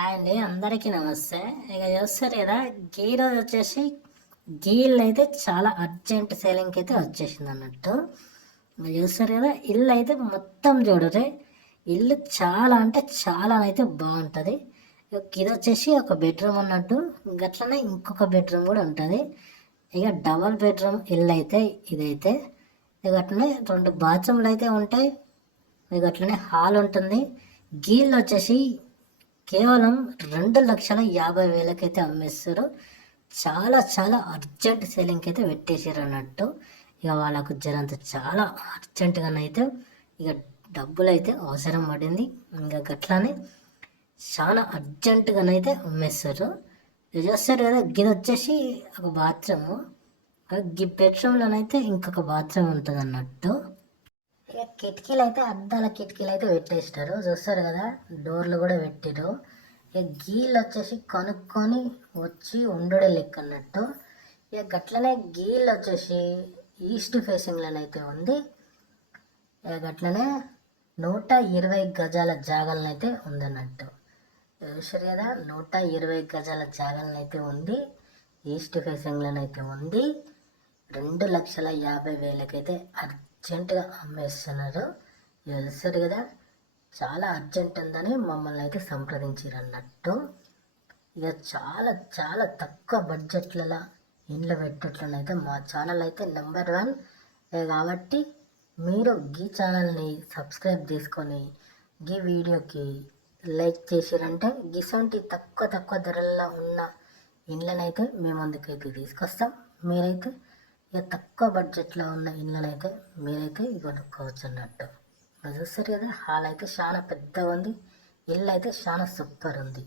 Hi అండి, అందరికీ నమస్తే. ఇక చూస్తారు కదా, గీ రోజు వచ్చేసి గీళ్ళు అయితే చాలా అర్జెంట్ సేలింగ్కి అయితే వచ్చేసింది అన్నట్టు. ఇక చూస్తారు కదా, ఇల్లు అయితే మొత్తం చూడరే. ఇల్లు చాలా అంటే చాలా అయితే బాగుంటుంది. ఇది వచ్చేసి ఒక బెడ్రూమ్ అన్నట్టు, గట్లనే ఇంకొక బెడ్రూమ్ కూడా ఉంటుంది. ఇక డబల్ బెడ్రూమ్ ఇల్లు అయితే ఇదైతే. ఇక అట్లనే 2 బాత్రూమ్లు అయితే ఉంటాయి. ఇక అట్లనే హాల్ ఉంటుంది. గీళ్ళు వచ్చేసి కేవలం 2,50,000 అయితే అమ్మేస్తారు. చాలా చాలా అర్జెంట్ సేలింగ్కి అయితే పెట్టేసారు అన్నట్టు. ఇక వాళ్ళకు జరంత చాలా అర్జెంటుగానైతే ఇక డబ్బులు అయితే అవసరం పడింది. ఇంకా గట్లానే చాలా అర్జెంటుగానైతే అమ్మేస్తారు. ఇది చూస్తారు కదా, గిది వచ్చేసి ఒక బాత్రూము. ఈ బెడ్రూమ్లోనైతే ఇంకొక బాత్రూమ్ ఉంటుంది అన్నట్టు. ఇక కిటికీలు అయితే అద్దాల కిటికీలు అయితే పెట్టేస్తారు. చూస్తారు కదా, డోర్లు కూడా పెట్టారు. ఇక గీళ్ళు వచ్చేసి కనుక్కొని వచ్చి ఉండడే లెక్క అన్నట్టు. ఇక గట్లనే గీళ్ళు వచ్చేసి ఈస్ట్ ఫేసింగ్లోనైతే ఉంది. ఇక గట్లనే 120 గజాల జాగాలనైతే ఉందన్నట్టు. చూసారు కదా, 120 గజాల జాగాలనైతే ఉంది. ఈస్ట్ ఫేసింగ్లోనైతే ఉంది. 2,50,000 అయితే అర్జెంటుగా అమ్మేస్తున్నారు. చూస్తారు కదా, చాలా అర్జెంట్ ఉందని మమ్మల్ని అయితే సంప్రదించారు అన్నట్టు. ఇక చాలా చాలా తక్కువ బడ్జెట్లలో ఇండ్లు పెట్టేట్లనైతే మా ఛానల్ అయితే నెంబర్ 1. కాబట్టి మీరు ఈ ఛానల్ని సబ్స్క్రైబ్ చేసుకొని ఈ వీడియోకి లైక్ చేసారంటే గిసంటి తక్కువ తక్కువ ధరల్లో ఉన్న ఇండ్లనైతే మేము ముందుకైతే తీసుకొస్తాం. మీరైతే ఇక తక్కువ బడ్జెట్లో ఉన్న ఇళ్ళనైతే మీరైతే కొనుక్కోవచ్చు అన్నట్టు. చూస్తారు కదా, హాల్ అయితే చాలా పెద్దగా ఉంది. ఇల్లు అయితే చాలా సూపర్ ఉంది.